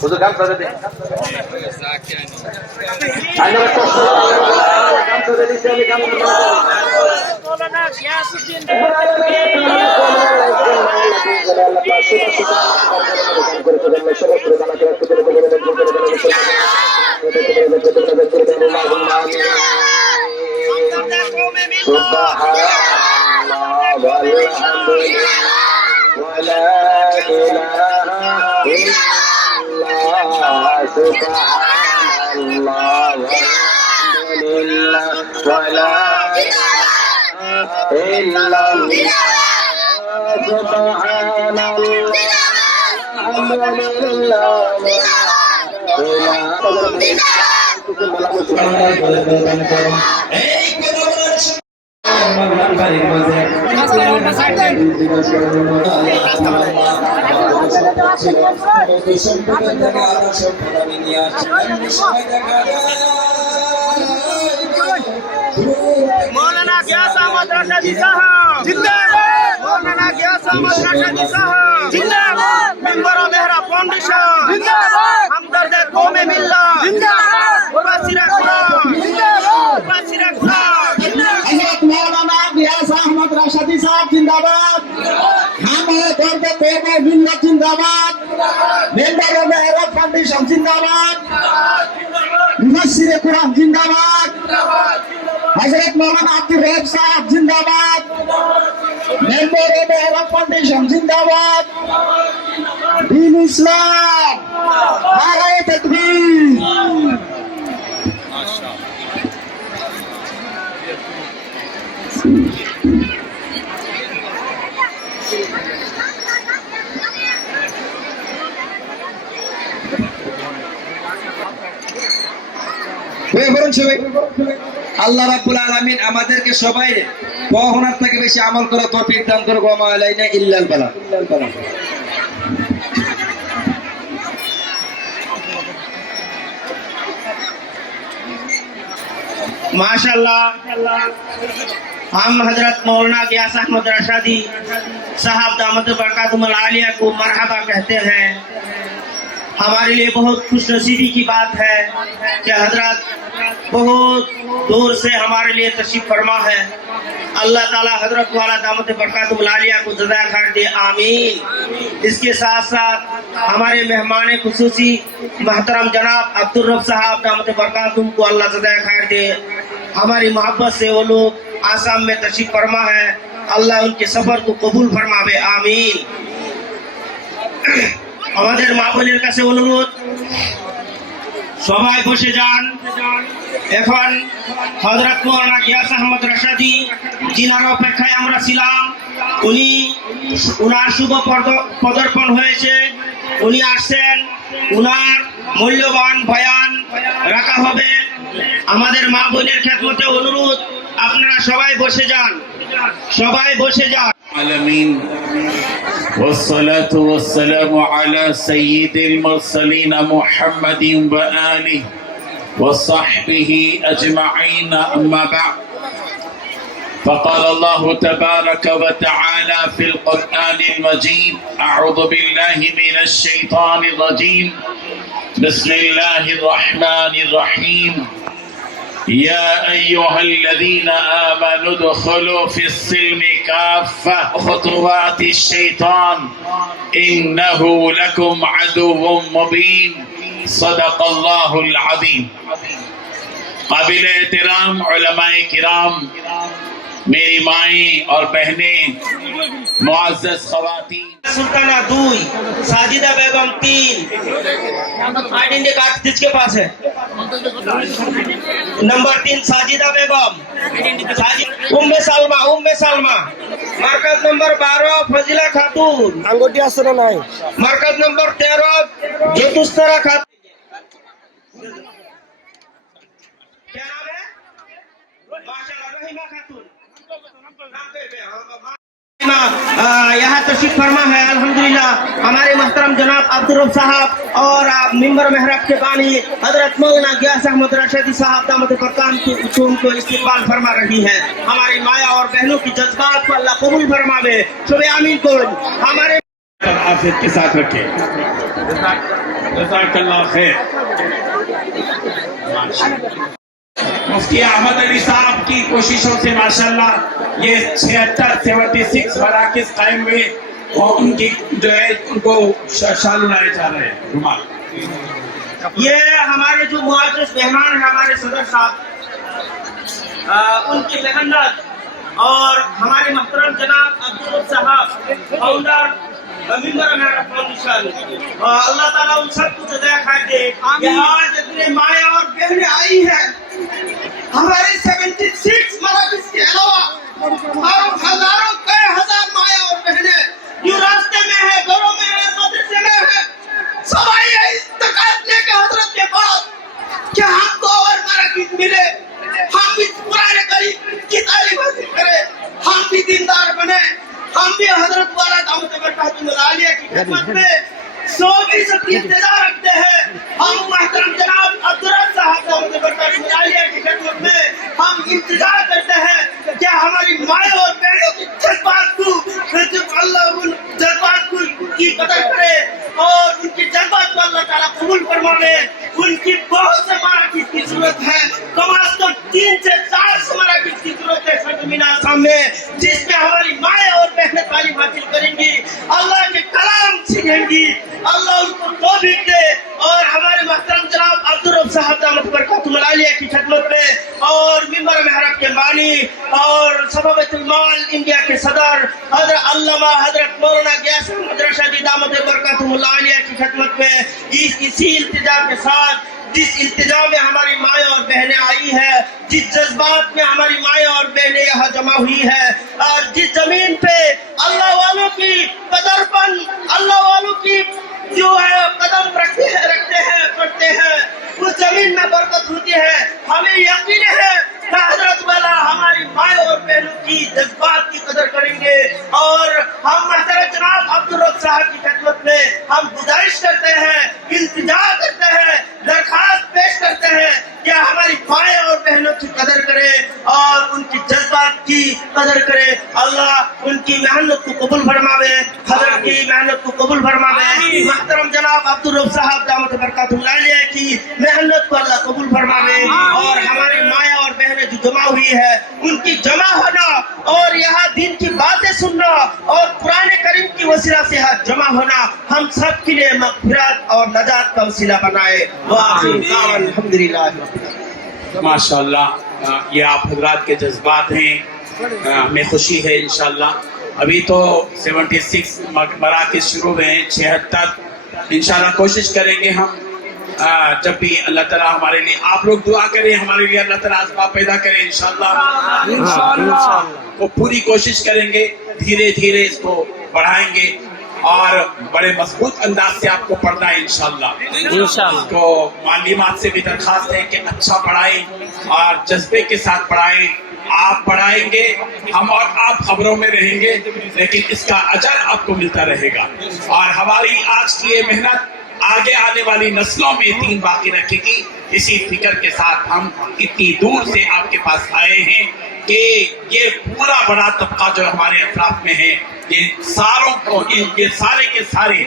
হুজুর গান করে দে আইনার কষ্ট গান করে দিতে আমি গান করে مولانا غیاث الدین مولانا غیاث احمد رشدی صاحب زندہ باد مولانا غیاث احمد رشدی صاحب زندہ باد ممبر مہرا فاؤنڈیشن زندہ باد ہمدرد قوم ملت زندہ باد مبشر قرآن زندہ باد مبشر قرآن حضرت مولانا غیاث احمد رشدی صاحب زندہ باد ہمدرد قوم ملت زندہ باد ممبر مہرا فاؤنڈیشن زندہ باد مبشر قرآن زندہ باد حضرت مولانا عبدالرحیم صاحب زندہ باد ممبر مہرا فاؤنڈیشن زندہ باد دین اسلام نعرہ تکبیر আল্লাহ রাব্বুল আলামিন আমাদেরকে সবাই পড়াশোনার থেকে বেশি আমল করার তৌফিক দান করুক ওয়া মা আলাইনা ইল্লাল বালাগ माशाल्लाह हम हजरत मौलाना गियास अहमद रशदी साहब दामत बरकातुहुल आलिया को मरहबा कहते हैं। हमारे लिए बहुत खुश नसीबी की बात है कि हजरत बहुत दूर से हमारे लिए तशरीफ फरमा है। अल्लाह ताला हजरत वाला दामत बरकातुहुल आलिया को जज़ा खैर दे, आमीन। इसके साथ साथ हमारे मेहमान खुसूसी महतरम जनाब अब्दुल रब साहब दामत बरकातुहू को अल्लाह जज़ा खैर दे। हमारी मोहब्बत से वो लोग आसाम में तशरीफ फरमा है, अल्लाह उनके सफर को कबूल फरमावे, आमीन। আমাদের মা বোনের কাছে অনুরোধ, সবাই বসে যান। এখন হযরত মাওলানা গিয়াস আহমদ রশদি যিনার অপেক্ষায় আমরা ছিলাম, উনার শুভ পদার্পণ হয়েছে, উনি আসছেন, উনার মূল্যবান বয়ান রাখা হবে। আমাদের মা বোনের খেদমতে অনুরোধ, আপনারা সবাই বসে যান, সবাই বসে যান। العالمين والصلاة والسلام على سيد المرسلين محمد وآله وصحبه أجمعين، أما بعد، فقال الله تبارك وتعالى في القرآن المجيد: أعوذ بالله من الشيطان الرجيم، بسم الله الرحمن الرحيم، يا أيها الذين آمنوا ادخلوا في السلم كافة خطوات الشيطان إنه لكم عدو مبين، صدق الله العظيم۔ قابل احترام علماء کرام، میری مائیں اور بہنیں، معزز خواتین، सुल्ताना 2, साजिदा बेगम 3, आइडेंटिटी कार्ड किसके पास है? नंबर 3 साजिदा बेगम, उम्मे सालमा, मरकज नंबर 12 फजीला खातून, আঙ্গুটি আছে না নাই? मरकज नंबर 13 जोतुस्तरा खातून। क्या नाम है? माशाल्लाह रहीमा खातून। यहाँ तशरीफ फरमा है अल्हम्दुलिल्लाह हमारे मोहतरम जनाब अब्दुल रब साहब और मिंबर मेहराब के बानी हजरत मौलाना गियास अहमद रशदी साहब दामत बरकातुहू को इस्तकबाल फरमा रही है। हमारी माया और बहनों की जज्बात को अल्लाह कबूल फरमावे, शुभ आमीन। को हमारे आफियत के साथ रखें। जज़ाकल्लाह खैर। मुफ्ती अहमद अली साहब की कोशिशों से माशाल्लाह ये 76 मराकिज़ कायम हुए और उनकी जो है उनको शाल उड़ाए जा रहे हैं, रुमाल। ये हमारे जो मुआज़्ज़िज़ मेहमान हैं हमारे सदर साहब, उनकी मेहनत और हमारे मोहतरम जनाब अब्दुल साहब फाउंडर मिंबर मेरा फाउंडेशन, अल्लाह ताला उन सबको जज़ा खैर दे। यहाँ जितने माया और बहनें आई हैं हमारे 76 मराकिज़ के अलावा और हजारों कई हजार माया और बहनें जो रास्ते में है, घरों में है, मदरसे में है, सब आई है इस तकात लेके हजरत के पास कि हमको और मराकिज़ मिले, हम इस पुराने करीब की तालीम हासिल करें, हम भी दीनदार बने, हम भी हजरत वाला दाऊद बरकातुहुल आलिया की खिदमत में 100% इंतजार रखते हैं। हम मोहतरम जनाब अब्दुल साहब दाऊद बरकातुहुल आलिया की खिदमत में हम इंतजार करते हैं कि हमारी माँ और बहनों की जज्बात को अल्लाह उन जज्बात को की कदर करे और उनकी जज्बात को अल्लाह ताला कबूल फरमावे। उनकी बहुत से मराकिज़ की जरूरत है, कम अज कम 3 से 4 मराकिज़ की जरूरत है सरजमीन आसाम में, जिसमें हमारी माएँ और बहनें तालीम हासिल करेंगी, अल्लाह के कलाम सीखेंगी। अल्लाह उनको तौफीक दे और हमारे मोहतरम जनाब अब्दुल रब साहब दामत बरकातुहुल आलिया की खिदमत में और मिंबर महरब के बानी और सबाबतुल माल इंडिया के सदर हजरत अल्लामा हजरत मौलाना गियास अहमद रशीदी दामत बरकातुहुल आलिया की खिदमत में इसी इल्तिजा के साथ जिस इल्तिजा में हमारी माएँ और बहनें आई है, जिस जज्बात में हमारी माएँ और बहनें यहाँ जमा हुई है और जिस जमीन पे अल्लाह वालों की कदरपन, अल्लाह वालों की जो है कदम रखते हैं पढ़ते हैं, उस जमीन में बरकत होती है। हमें यकीन है कि हजरत वाला हमारी माँ और बहनों की जज्बात की कदर करेंगे और हम महतरम जनाब अब्दुल रब साहब की खिदमत में हम गुजारिश करते हैं, इंतजार करते हैं, दरखास्त पेश करते हैं कि हमारी माँ और बहनों की कदर करे और उनकी जज्बात की कदर करे। अल्लाह उनकी मेहनत को कबूल फरमावे, हजरत की मेहनत को कबूल फरमावे। मोहतरम जनाब अब्दुल रब साहब दामत बरकातुहुल आलिया की मेहनत को अल्लाह कबूल फरमावे और हमारी माया और बहनें जो जमा हुई है उनकी जमा होना और यहाँ दिन की बातें सुनना और कुरान करीम की वसीला से यहाँ जमा होना हम सब के लिए मग़फ़िरत और नजात का वसीला बनाए। अल्हम्दुलिल्लाह। माशाअल्लाह, ये आप हजरात के जज्बात हैं, हमें खुशी है इंशाअल्लाह। अभी तो 76 मराकिज़ शुरू हुए हैं, 76 इंशाअल्लाह कोशिश करेंगे हम जब भी अल्लाह ताला हमारे लिए, आप लोग दुआ करें हमारे लिए, अल्लाह ताला असबाब पैदा करें इंशाअल्लाह। वो पूरी कोशिश करेंगे, धीरे धीरे इसको बढ़ाएंगे और बड़े मजबूत अंदाज से आपको पढ़ना है इंशाअल्लाह। तो मालिमात से भी दरखास्त है कि अच्छा पढ़ाएं और जज्बे के साथ पढ़ाएं। आप पढ़ाएंगे, हम और आप खबरों में रहेंगे, लेकिन इसका अजर आपको मिलता रहेगा और हमारी आज की ये मेहनत आगे आने वाली नस्लों में दीन बाकी रखेगी। इसी फिक्र के साथ हम इतनी दूर से आपके पास आए हैं कि ये पूरा बड़ा तबका जो हमारे अतराफ में है, ये सारों को, ये सारे के सारे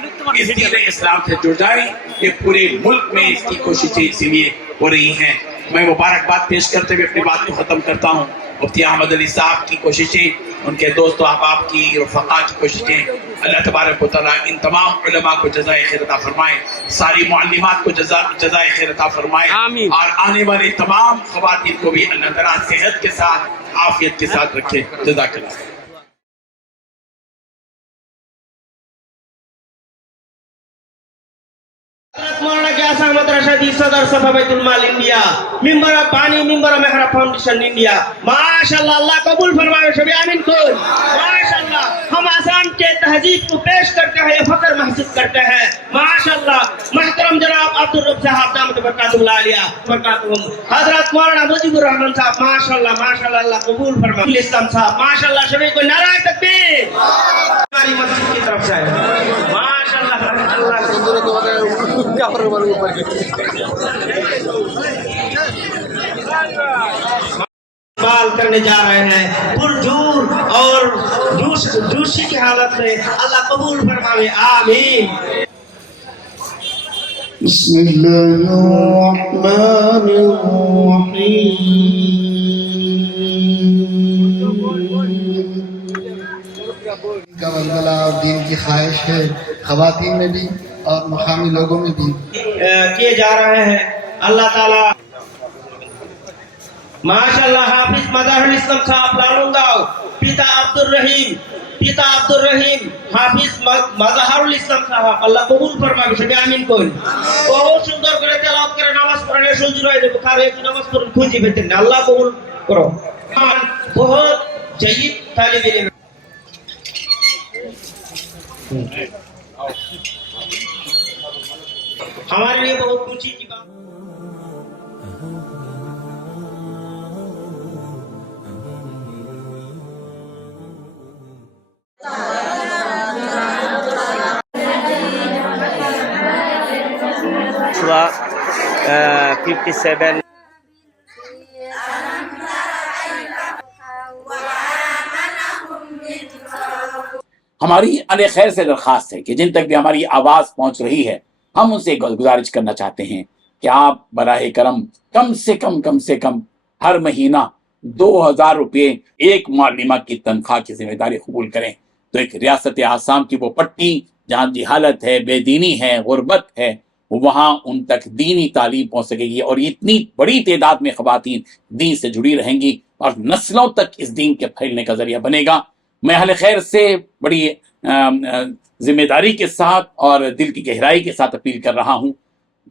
इस दीन इस्लाम से जुड़ जाएं। ये पूरे मुल्क में इसकी कोशिशें इसीलिए हो रही हैं। मैं मुबारकबाद पेश करते हुए अपनी बात को ख़त्म करता हूँ। मुफ्ती अहमद अली साहब की कोशिशें, उनके दोस्तों अहबाब की, रफ़क़ा की कोशिशें, अल्लाह तबारक व तआला इन तमाम उलमा को जज़ाए खैर अता फरमाए, सारी मुअल्लिमात को जज़ाए खैर अता फरमाए और आने वाले तमाम ख़वातीन को भी अल्लाह तआला सेहत के साथ, आफियत के साथ रखे। जज़ाकल्लाह। मौलाना गियास अहमद रशीदी सदर सफा बैतुल माल इंडिया, मिंबर बानी मिंबर मेहरा फाउंडेशन इंडिया। माशाअल्लाह, अल्लाह कबूल फरमाए, सभी आमीन कहो। माशाअल्लाह, हम आसाम के तहजीब को पेश करते हैं, फख्र महसूस करते हैं। माशाअल्लाह, महतरम जनाब अब्दुल रब साहब दामत बरकातुहुल आलिया बरकातुहुम, हजरत मौलाना मुजीबुर रहमान साहब, माशाअल्लाह माशाअल्लाह, अल्लाह कबूल फरमाए। इस्लाम साहब, माशाअल्लाह, सभी को नारा तकबीर। हमारी मस्जिद की तरफ से माशाअल्लाह बाल करने जा रहे हैं पुरजोर और जोशी की हालत में, अल्लाह कबूल फरमावे, आमीन। بسم الله الرحمن الرحيم کا ولولہ اور دین کی خواہش ہے خواتین میں بھی اور مقامی لوگوں میں بھی کیے جا رہے ہیں. اللہ تعالیٰ ماشاءاللہ حافظ مظہر الاسلام صاحب لالونگاؤ পিতা আব্দুর রহিম হাফিজ মাজহারুল ইসলাম সাহেব আল্লাহ কবুল ফরমাবে সবাই আমিন কই. বহু সুন্দর করে তেলাওয়াত করে নামাজ পড়লে সুজুর হয়ে যাবে. কার একটু নামাজ পড়ুন খুঁজে পেতেন না. আল্লাহ কবুল করো. বহুত জায়িদ তালিব ইলম. हमारे लिए बहुत खुशी की बात. Surah 57. हमारी अने खैर से दरखास्त है कि जिन तक भी हमारी आवाज पहुंच रही है, हम उनसे गुजारिश करना चाहते हैं कि आप बराए करम कम से कम हर महीना 2000 रुपये एक मालिमा की तनख्वाह की जिम्मेदारी कबूल करें. तो एक रियासत आसाम की वो पट्टी जहाँ जहालत है, बेदीनी है, गुर्बत है, वहाँ उन तक दीनी तालीम पहुँच सकेगी और इतनी बड़ी तादाद में ख़वातीन दीन से जुड़ी रहेंगी और नस्लों तक इस दीन के फैलने का जरिया बनेगा. मैं अहले खैर से बड़ी जिम्मेदारी के साथ और दिल की गहराई के साथ अपील कर रहा हूँ,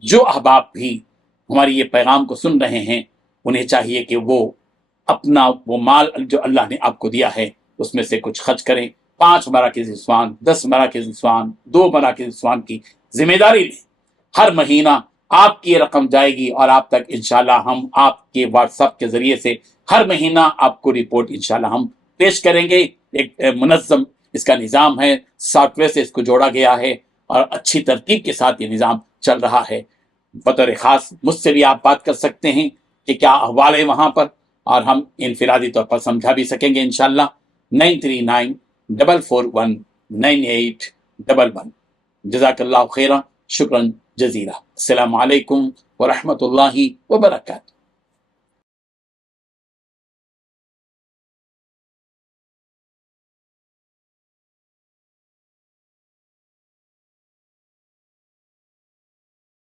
जो अहबाब भी हमारी ये पैगाम को सुन रहे हैं, उन्हें चाहिए कि वो अपना वो माल जो अल्लाह ने आपको दिया है उसमें से कुछ खर्च करें. 5 मराकिज़ इस्वान, 10 मराकिज़ इस्वान, 2 मराकिज़ इस्वान की जिम्मेदारी लें. हर महीना आपकी ये रकम जाएगी और आप तक इंशाल्लाह हम आपके व्हाट्सएप के जरिए से हर महीना आपको रिपोर्ट इंशाल्लाह हम पेश करेंगे. एक मुनज़्ज़म इसका निज़ाम है, सॉफ्टवेयर से इसको जोड़ा गया है और अच्छी तरतीब के साथ ये निज़ाम चल रहा है. बतौर ख़ास मुझसे भी आप बात कर सकते हैं कि क्या अहवाल है वहाँ पर, और हम इनफरादी तौर पर समझा भी सकेंगे इंशाल्लाह. 9394419811. जज़ाकल्लाहु खैरन, शुक्रन जज़ीला. अस्सलामु अलैकुम व रहमतुल्लाहि व बरकातुहू.